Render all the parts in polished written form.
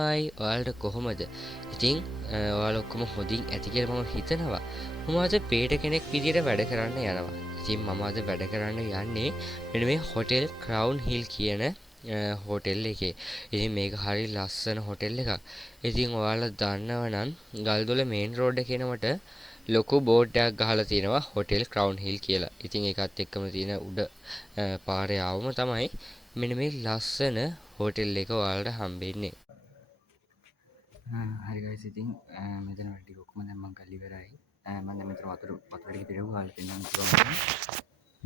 ඔයාලට කොහොමද? ඉතින් ඔයාලා ඔක්කොම හොඳින් ඇති කියලා මම හිතනවා. මම අද පේට කෙනෙක් විදියට වැඩ කරන්න යනවා. ඉතින් මම අද වැඩ කරන්න යන්නේ මෙන්න මේ හොටෙල් ක්‍රවුන් හිල් කියන හෝටෙල් එකේ. ඉතින් මේක හරි ලස්සන හොටෙල් එකක්. ඉතින් ඔයාලා දන්නව නම් ගල්දොල මේන් රෝඩ් එකේ එනකොට ලොකු බෝඩ් එකක් ගහලා තියෙනවා හොටෙල් ක්‍රවුන් හිල් කියලා. ඉතින් ඒකත් එක්කම තියෙන උඩ පාරේ ආවම තමයි මෙන්න මේ ලස්සන හෝටෙල් එක ඔයාලට හම්බෙන්නේ. හරි ගයිස් ඉතින් මෙතන වැඩ ටික ඔක්කොම දැන් මම කරලා ඉවරයි. මම දැන් මෙතන වතුර ටික පිරෙව්වා ඔයාලට පෙන්නන්න පුළුවන්.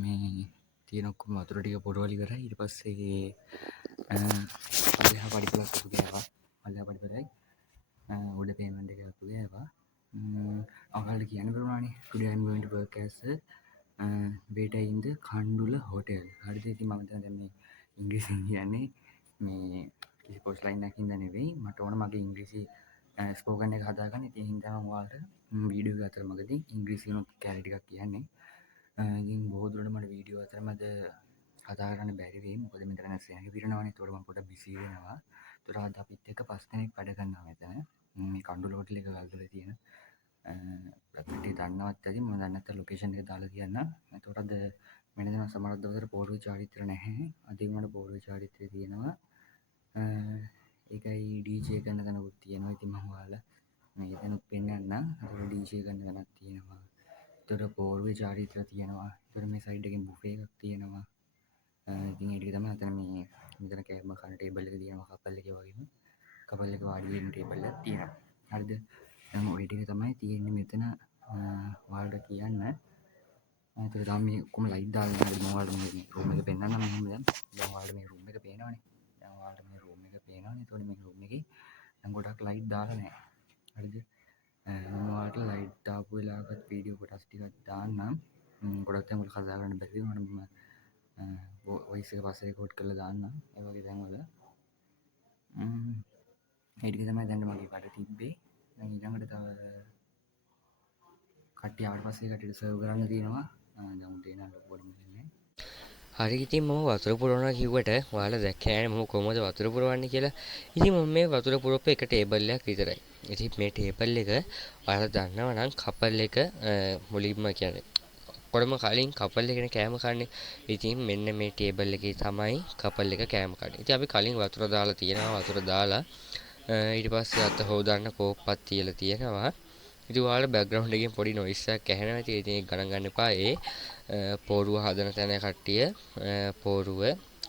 මේ තියෙන ඔක්කොම වතුර ටික පොරවලා ඉවරයි. ඊට පස්සේ මල්ලෙහා පඩිපලක් අපු ගෑවා. මල්ලෙහා පඩිපලයි උඩ පේමන්ට් එක අපු ගෑවා. ඔයාලට කියන්න බැරුණානේ. Today I'm going to work as a waiter in the කණ්ඩුල hotel. හරිද? ඉතින් මම දැන් මේ ඉංග්‍රීසියෙන් කියන්නේ මේ කිසි පොස් ලයින් එකකින් ද නෙවෙයි. මට ඕන මගේ ඉංග්‍රීසි ස්පෝකන් එක හදාගන්න. ඉතින් හින්දා මම ඔයාලට වීඩියෝ එක අතරමඟදී ඉංග්‍රීසියෙන් කැලේ ටිකක් කියන්නේ. ඉතින් බොහෝ දුරට මට වීඩියෝ අතරමැද කතා කරන්න බැරි වෙයි. මොකද මෙතන සෙනඟ පිරෙනවනේ. ඒතකොට මම පොඩ්ඩක් බිසි වෙනවා. ඒතකොට අද අපිත් එක්ක 5 දෙනෙක් වැඩ කරනවා මෙතන. මේ කණ්ඩුල හෝටල් එක ගල්දොල තියෙන. අපිට දන්නවත් ඇති. මම දන්නේ නැත්නම් ලොකේෂන් එක දාලා කියන්නම්. ඒතකොට අද වෙන දින සමහර දවසට පොරොවේ චාරිත්‍ර නැහැ. අද වුණාට පොරොවේ චාරිත්‍රය තියෙනවා. ඒකයි ඩීජේ කරන තැනකුත් තියෙනවා. ඉතින් මම ඔයාලා මේ තැනුත් පෙන්නන්නම්. අතන ඩීජේ කරන තැනක් තියෙනවා. ඒතර පොරොවේ චාරිත්‍ර තියෙනවා. ඒතර මේ සයිඩ් එකෙන් බුෆේ එකක් තියෙනවා. ඉතින් ඒ ටික තමයි අතන මේ මෙතන කෑම කන ටේබල් එක තියෙනවා. කපල් එකේ වගේම කපල් එක වාඩි වෙන්න ටේබල් එකක් තියෙනවා. හරිද? දැන් ওই ටික තමයි තියෙන්නේ මෙතන ඔයාලට කියන්න. ඒතර තාම මේ ඔක්කොම ලයිට් දාලා නැහැ. මම ඔයාලට මේ රූම් එක පෙන්නන්නම් මෙහෙම දැන්. දැන් ඔයාලට මේ රූම් එක පේනවනේ. දැන් ඔයාලට මේ රූම් එක පේනවනේ. ඒතකොට මේ රූම් එකේ දැන් ගොඩක් ලයිට් දාලා නැහැ. හරිද? මම ඔයාලට ලයිට් දාපු වෙලාවකත් වීඩියෝ කොටස් ටිකක් දාන්නම්. ගොඩක් තැන්වල කතා කරන්න බැරි වුණාට මම වොයිස් එක පස්සේ රෙකෝඩ් කරලා දාන්නම්. ඒ වගේ තැන්වල ඒ ටික තමයි දැන් මගේ වැඩ තිබ්බේ. දැන් ඊළඟට තව කට්ටිය ආවට පස්සේ කට්ටියට සර්ව් කරන්න තියෙනවා. දැන් උදේ නම් ලොකුවට මෙන්නේ. හරි ඉතින් මම වතුර පුරවනවා කිව්වට ඔයාලා දැක්කේ නෑනේ මම කොහොමද වතුර පුරවන්නේ කියලා. ඉතින් මම මේ වතුර පුරවපු එක ටේබල් එකක් විතරයි. ඉතින් මේ ටේබල් එක ඔයාලා දන්නවා නම් කපල් එක මුලින්ම කියන්නේ ඔක්කොම කලින් කපල් එකනේ කෑම කන්නේ. ඉතින් මෙන්න මේ ටේබල් එකේ තමයි කපල් එක කෑම කන්නේ. ඉතින් අපි කලින් වතුර දාලා තියෙනවා. වතුර දාලා ඊට පස්සේ අත හොදන්න කෝප්පක් තියලා තියෙනවා. ඉතින් ඔයාලා බෑග්ග්‍රවුන්ඩ් එකෙන් පොඩි නොයිස් එකක් ඇහෙනවා. ඉතින් ඒක ගණන් ගන්න එපා. පෝරුව හදන තැන කට්ටිය පෝරුව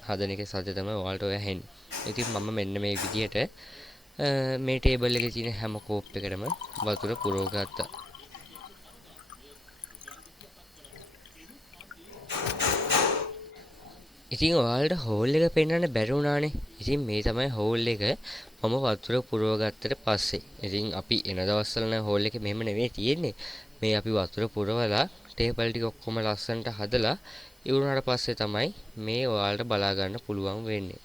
හදන එකේ සද්ද තමයි ඔයාලට ඔය ඇහෙන්නේ. ඉතින් මම මෙන්න මේ විදිහට මේ ටේබල් එකේ තියෙන හැම කෝප් එකකටම වතුර පුරව ගත්තා. ඉතින් ඔයාලට හෝල් එක පෙන්වන්න බැරි වුණානේ. ඉතින් මේ තමයි හෝල් එක. මම වතුර පුරව ගත්තට පස්සේ. ඉතින් අපි එන දවස්වල නම් හෝල් එකේ මෙහෙම නෙවෙයි තියෙන්නේ. මේ අපි වතුර පුරවලා ටේබල් ටික ඔක්කොම ලස්සනට හදලා ඉවරුනාට පස්සේ තමයි මේ ඔයාලට බලා ගන්න පුළුවන් වෙන්නේ.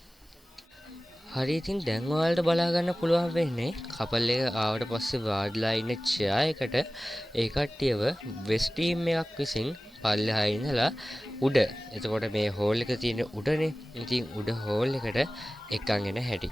හරි ඉතින් දැන් ඔයාලට බලා ගන්න පුළුවන් වෙන්නේ කපල් එක ආවට පස්සේ වාඩිලා ඉන්න චෙයා එකට ඒ කට්ටියව වෙස්ට් ටීම් එකක් විසින් පල්ලෙහා ඉඳලා උඩ එතකොට මේ හෝල් එක තියෙන උඩනේ. ඉතින් උඩ හෝල් එකට එක්කන් එන හැටි.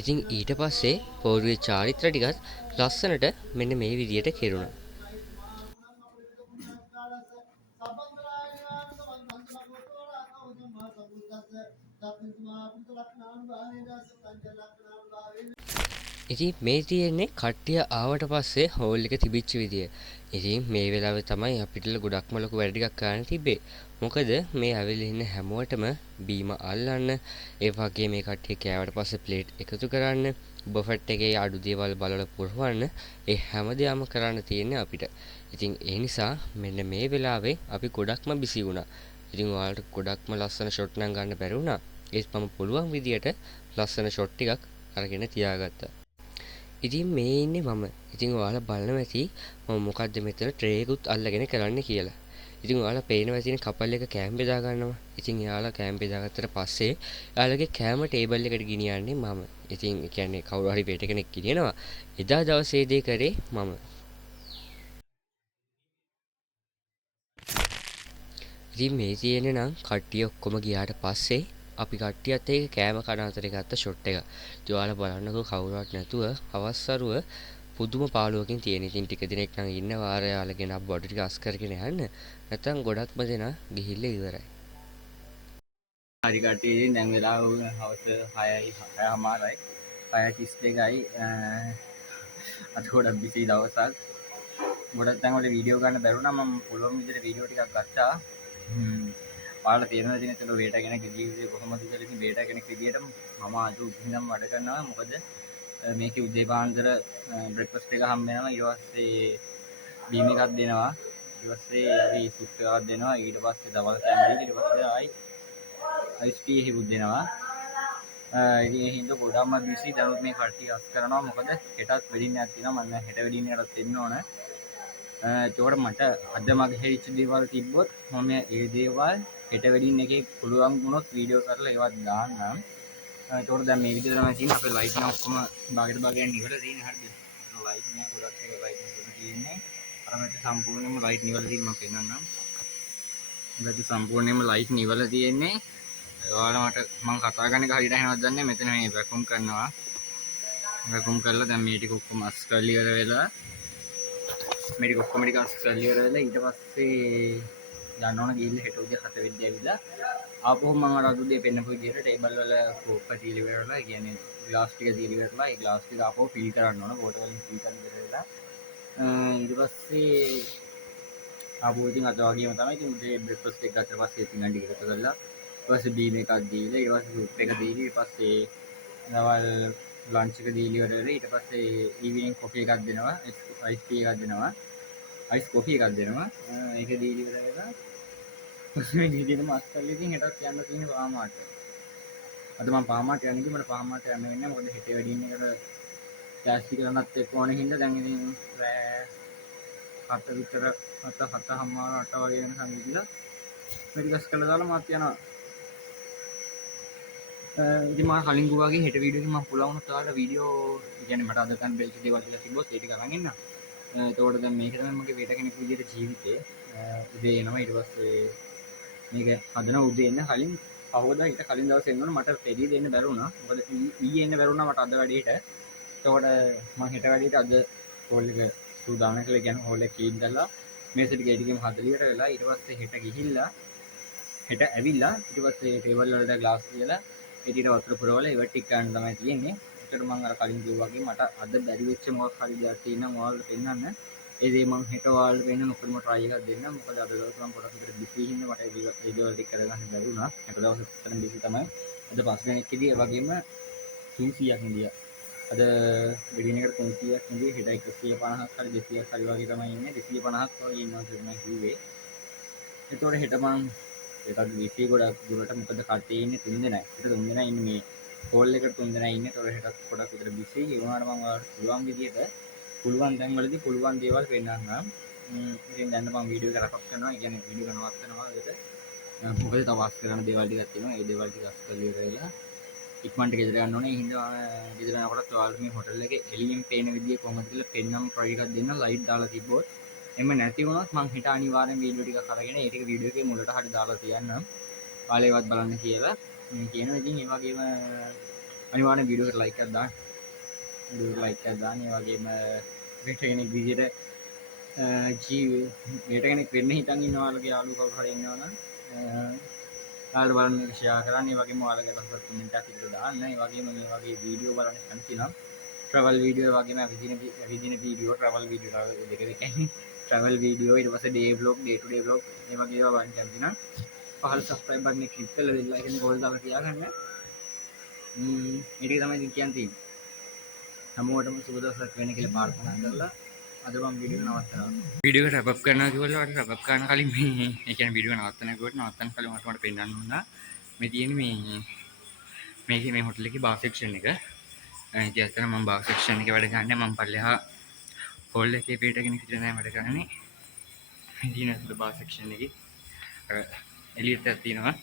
ඉතින් ඊට පස්සේ පෝරුවේ චාරිත්‍ර ටිකත් ලස්සනට මෙන්න මේ විදියට කෙරුණා. ඉතින් මේ තියෙන්නේ කට්ටිය ආවට පස්සේ හෝල් එක තිබිච්ච විදිය. ඉතින් මේ වෙලාවේ තමයි අපිට ගොඩක්ම ලොකු වැඩ ටිකක් කරන්න තිබ්බේ. මොකද මේ ඇවිල්ලා ඉන්න හැමෝටම බීම අල්ලන්න, ඒ වගේ මේ කට්ටිය කෑවට පස්සේ ප්ලේට් එකතු කරන්න, බෆට් එකේ අඩු දේවල් බලලා පුරවන්න, ඒ හැමදේම කරන්න තියෙන්නේ අපිට. ඉතින් ඒ නිසා මෙන්න මේ වෙලාවේ අපි ගොඩක්ම බිසි වුණා. ඉතින් ඔයාලට ගොඩක්ම ලස්සන ෂොට් නම් ගන්න බැරි වුණා. ඒත් මම පුළුවන් විදියට ලස්සන ෂොට් ටිකක් අරගෙන තියාගත්තා. ඉතින් මේ ඉන්නේ මම. ඉතින් ඔයාලා බලනවා ඇති මම මොකද්ද මෙතන ට්‍රේ එකකුත් අල්ලගෙන කරන්නේ කියලා. ඉතින් ඔයාලා පේනවා ඇතිනේ කපල් එක කෑම බෙදා ගන්නවා. ඉතින් එයාලා කෑම බෙදාගත්තට පස්සේ එයාලගේ කෑම ටේබල් එකට ගෙනියන්නේ මම. ඉතින් ඒ කියන්නේ කවුරු හරි වේට කෙනෙක් ගෙනියනවා. එදා දවසේ දේ කරේ මම. ඉතින් මේ තියෙන්නේ නම් කට්ටිය ඔක්කොම ගියාට පස්සේ අපි කට්ටියත් ඒක කෑම කන අතරේ ගත්ත ෂොට් එක. ඉතින් ඔයාලා බලන්නකෝ කවුරුවත් නැතුව අවස්සරුව පුදුම පාළුවකින් තියෙන. ඉතින් ටික දිනෙක නම් ඉන්නවා ආර යාළගෙන බඩු ටික අස් කරගෙන යන්න. නැත්තම් ගොඩක්ම දෙනා ගිහිල්ලා ඉවරයි. හරි කට්ටිය ඉතින් දැන් වෙලාව හවස 6යි 6:00මාරයි 6:32යි අද ගොඩක් බිසි දවසක්. ගොඩක් තැන්වල වීඩියෝ ගන්න බැරුණා. මම පුළුවන් විදිහට වීඩියෝ ටිකක් ගත්තා. ඔයාලා තේරෙනවා ඉතින් එතන වේටර් කෙනෙක් ජීවිතේ කොහොමද කියලා. ඉතින් වේටර් කෙනෙක් විදිහට මම අද උදේින්දම වැඩ කරනවා. මොකද මේකේ උදේ පාන්දර බ්‍රෙක්ෆාස්ට් එක හම්බ වෙනවා. ඊට පස්සේ බීම් එකක් දෙනවා. ඊට පස්සේ අපි සුප් එකක් දෙනවා. ඊට පස්සේ දවල් සෑන්ඩ්විච් ඊට පස්සේ ආයි අයිස් ටී එකකුත් දෙනවා. ඉතින් ඒ හින්දා ගොඩක්ම බිසි. දැනුත් මේ කට්ටිය අස් කරනවා. මොකද හෙටත් වෙඩින් එකක් තියෙනවා. මම හෙට වෙඩින් එකටත් එන්න ඕන. ඒකට මට අද මගේ හිච්ච දේවල් තිබ්බොත් මම ඒ දේවල් හෙට වෙඩින් එකේ පුළුවන් වුණොත් වීඩියෝ කරලා ඒවත් දාන්නම්. ඒකට දැන් මේ විදිහට තමයි තියෙන්නේ. අපේ ලයිට් නම් ඔක්කොම භාගයට නිවලා තියෙන්නේ. හරිද? ලයිට් නෑ ගොඩක් ඒ ලයිට් නිවලා තියෙන්නේ. අර මට සම්පූර්ණයෙන්ම ලයිට් නිවලා තියෙන්නේ. මම පෙන්නන්නම්. මේක සම්පූර්ණයෙන්ම ලයිට් නිවලා තියෙන්නේ. ඔයාලා මට මම කතා කරන එක හරියට ඇහෙනවද දන්නේ නැහැ. මෙතන මේ වැකුම් කරනවා. වැකුම් කරලා දැන් මේ ටික ඔක්කොම අස් කරලා ඉවර වෙලා මේ ටික ඔක්කොම ටික අස් කරලා ඉවර වෙලා ඊට පස්සේ යන්න ඕන ගිහිල්ලා හෙට උදේ 7 වෙද්දී ඇවිල්ලා ආපහු මම අර අද උදේ පෙන්නපු විදිහට ටේබල් වල කෝප්ප තියලා ඉවරලා කියන්නේ ග්ලාස් ටික තියලා ඉවරලා ඒ ග්ලාස් ටික ආපහු ෆිල් කරන්න ඕන බෝටල් වලින් ෆිල් කරලා ඉවර වෙලා ඊට පස්සේ ආපහු ඉතින් අද වගේම තමයි ඉතින් උදේ බ්‍රෙක්ෆාස්ට් එක ගත්තට පස්සේ ඉතින් අඬි එකතු කරලා ඊට පස්සේ බීම් එකක් දීලා ඊට පස්සේ සූප් එක දීලා ඊට පස්සේ දවල් ලන්ච් එක දීලා ඉවර වෙලා ඊට පස්සේ ඊවිනිං කොෆි එකක් දෙනවා අයිස් ටී එකක් දෙනවා අයිස් කොෆි එකක් දෙනවා ඒක දීලා ඉවර වෙලා මේ විදිහටම අස්කල්ලි ඉතින් හෙටත් යන්න තියෙන පාමාට අද මම පාමාට යන්න කිව්ව මට පාමාට යන්න වෙන්නේ නැහැ මොකද හෙට වෙඩින් එකට ටැක්සි කරන්නත් එක්ක ඕන හින්දා දැන් ඉතින් රෑ 7 විතර 7:00මාර 8 වගේ වෙනකන් ගිහිල්ලා මෙඩිකස් කරලා දාලා මාත් යනවා ඉතින් මම කලින් ගුවාගේ හෙට වීඩියෝ එකේ මම පුළුවන් වුණොත් ඔයාලට වීඩියෝ කියන්නේ මට අද ගන්න බැරි දේවල් ටික තිබ්බොත් ඒ ටික අරන් එන්න. එතකොට දැන් මේක තමයි මගේ වේට කෙනෙක් විදිහට ජීවිතේ. උදේ එනවා ඊට පස්සේ මේක හදන උදේ එන්න කලින් පහවදා ඊට කලින් දවසේ එන්න ඕන මට පෙරිය දෙන්න බැරි වුණා. මොකද ඊයේ එන්න බැරි වුණා මට අද වැඩේට. එතකොට මම හෙට වැඩේට අද හෝල් එක සූදානම් කරලා කියන්නේ හෝල් එක ක්ලීන් කරලා මේසෙ ටික එඩිගෙම හදලියට වෙලා ඊට පස්සේ හෙට ගිහිල්ලා හෙට ඇවිල්ලා ඊට පස්සේ ටේබල් වලට ග්ලාස් තියලා එටියට වතුර පුරවලා ඒවත් ටික ගන්න තමයි තියෙන්නේ. ඒකට මම අර කලින් කිව්වා වගේ මට අද බැරි වෙච්ච මොකක් හරි දෙයක් තියෙනවා ඔයාලට පෙන්නන්න. ඒ දේ මම හෙට ඔයාලට පෙන්නන මොකද මම try එකක් දෙන්නම්. මොකද අද දවස් මම පොඩක් විතර බිසි හින්දා මට ඒ දේවල් ටික කරගන්න බැරි වුණා. හෙට දවස් උත්තර බිසි තමයි. අද 5 දිනක් ඉදී ඒ වගේම 300ක් ඉඳියා. අද වෙඩින් එකට 300ක් ඉඳියා. හෙට 150ක් හරි 200ක් හරි වගේ තමයි ඉන්නේ. 250ක් වගේ ඉන්නවා කියලා මම කිව්වේ. ඒතකොට හෙට මම ඒකත් විසි ගොඩක් දුරට මොකද කට්ටිය ඉන්නේ 3 දෙනයි. හෙට 3 දෙනා ඉන්නේ මේ හෝල් එකට 3 දෙනා ඉන්නේ. ඒතකොට හෙටත් ගොඩක් විතර බිසි. ඒ වුණාට මම ඔයාලට පුළුවන් විදියට පුළුවන් තැන්වලදී පුළුවන් දේවල් පෙන්නන්නම්. ඉතින් දැන් මම වීඩියෝ එක රෙකෝඩ් කරනවා. ඒ කියන්නේ වීඩියෝ එක නවත්තනවා ඒකට. මොකද තව අස් කරන දේවල් ටිකක් තියෙනවා. ඒ දේවල් ටික අස් කරලා ඉවර වෙලා ඉක්මනට ගෙදර යන්න ඕනේ. ඒ හින්දා ගෙදර යනකොට ඔයාලට මේ හොටල් එකේ එළියෙන් පේන විදිය කොහොමද කියලා පෙන්නම් try එකක් දෙන්න ලයිට් දාලා තිබ්බොත් එම නැති වුණොත් මම හෙට අනිවාර්යෙන් වීඩියෝ ටිකක් අරගෙන ඒ ටික වීඩියෝ එකේ මුලට හරි දාලා තියන්නම්. ඔයාලේවත් බලන්න කියලා මම කියනවා. ඉතින් ඒ වගේම අනිවාර්යෙන් වීඩියෝ එකට ලයික් එකක් දාන්න. වීඩියෝ එකට ලයික් එකක් දාන්න. ඒ වගේම වෙට කෙනෙක් විදියට වෙට කෙනෙක් වෙන්න හිතන් ඉන්න ඔයාලගේ යාළුවෝ කවුරු හරි ඉන්නවනම් ඔයාලට බලන්න මේක ෂෙයා කරන්න. ඒ වගේම ඔයාලගේ අදහස් කමෙන්ට් එකක් විතර දාන්න. ඒ වගේම මේ වගේ වීඩියෝ බලන්න කැමති නම් ට්‍රැවල් වීඩියෝ ඒ වගේම ඇවිදින වීඩියෝ ට්‍රැවල් වීඩියෝ දෙක දෙකයි. ට්‍රැවල් වීඩියෝ ඊට පස්සේ ඩේ ව්ලොග් ඩේ ටු ඩේ ව්ලොග් මේ වගේ ඒවා බලන්න කැමති නම් පහළ සබ්ස්ක්‍රයිබ් බටන් එක ක්ලික් කරලා බෙල් අයිකන් එක ඕල් දාලා තියාගන්න. මේක තමයි ඉතින් කියන්න තියෙන්නේ. හැමෝටම සුබ දවසක් වෙන්න කියලා ප්‍රාර්ථනා කරලා අද මම වීඩියෝ නවත්තනවා. වීඩියෝ එක රැප් අප් කරනවා කිව්වල මට රැප් අප් කරන කලින් මේ ඒ කියන්නේ වීඩියෝ නවත්තන කිව්වට නවත්තන කලින් මට පෙන්නන්න ඕන. මේ තියෙන්නේ මේකේ මේ හොටල් එකේ බාර් සෙක්ෂන් එක. ඉතින් ඇත්තට මම බාර් සෙක්ෂන් එකේ වැඩ ගන්න මම පල්ලෙහා හෝල් එකේ පිටගෙන හිටියේ නෑ වැඩ කරන්නේ. ඉතින් ඇත්තට බාර් සෙක්ෂන් එකේ එලියට තියෙනවා.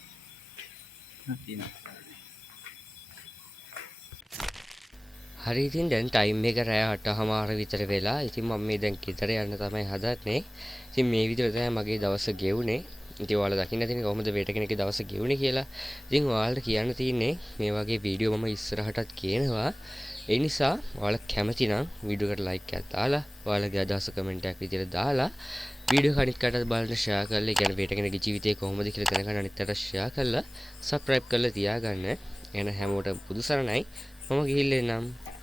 හරි ඉතින් දැන් ටයිම් එක රෑ 8:00මාර විතර වෙලා. ඉතින් මම මේ දැන් ගෙදර යන්න තමයි හදන්නේ. ඉතින් මේ විදිහට තමයි මගේ දවස ගෙවුනේ. ඉතින් ඔයාලා දකින්න තියෙන්නේ කොහොමද වේට කෙනෙක්ගේ දවස ගෙවුනේ කියලා. ඉතින් ඔයාලට කියන්න තියෙන්නේ මේ වගේ වීඩියෝ මම ඉස්සරහටත් කියනවා. ඒ නිසා ඔයාලා කැමති නම් වීඩියෝ එකට ලයික් එකක් දාලා ඔයාලගේ අදහස කමෙන්ට් එකක් විදිහට දාලා වීඩියෝ කනික් කටත් බලන්න ෂෙයා කරලා ඒ කියන්නේ වේට කෙනෙක්ගේ ජීවිතේ කොහොමද කියලා දැනගන්න අනිත් අයට ෂෙයා කරලා සබ්ස්ක්‍රයිබ් කරලා තියාගන්න. එහෙනම් හැමෝටම පුදු සරණයි. මම ගිහිල්ලා එන්නම්.